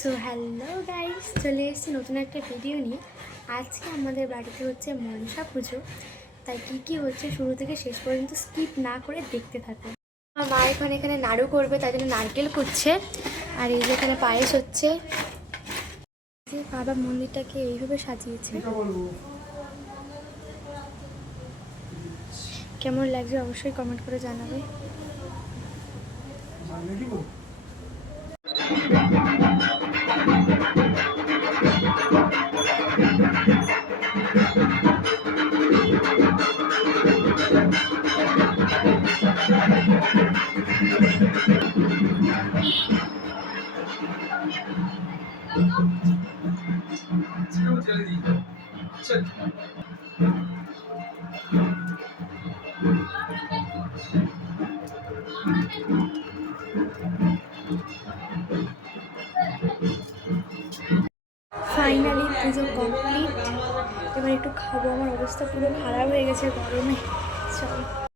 So hello guys, চলে এসেছি নতুন একটা ভিডিও নিয়ে। আজকে আমাদের বাড়িতে হচ্ছে মনসা পুজো, তাই কী কী হচ্ছে শুরু থেকে শেষ পর্যন্ত স্কিপ না করে দেখতে থাকুন। আমার মা এখানে নাড়ু করবে, তাই জন্য নারকেল কুটছে। আর এই যে এখানে পায়েস হচ্ছে। যে বাবা মন্দিরটাকে এইভাবে সাজিয়েছে, কেমন লাগছে অবশ্যই কমেন্ট করে জানাবে। ফাইনালি পুজো কমপ্লিট। এবার একটু খাবো, আমার অবস্থা পুরো খারাপ হয়ে গেছে গরমে। চল।